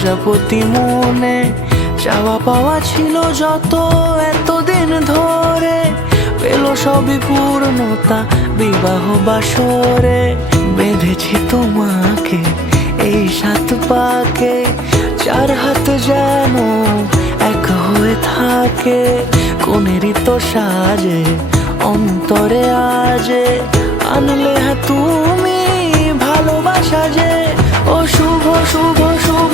প্রজাপতি মনে চাওয়া পাওয়া ছিল যত এতদিন ধরে, পেল সবই পূর্ণতা বিবাহ বাসরে। বেঁধেছি তোমাকে এই 7 পাকে, 4 হাত যেন এক হয়ে থাকে। কোনেরই তো সাজে অন্তরে আজে আনলে তুমি ভালোবাসা যে। ও শুভ শুভ শুভ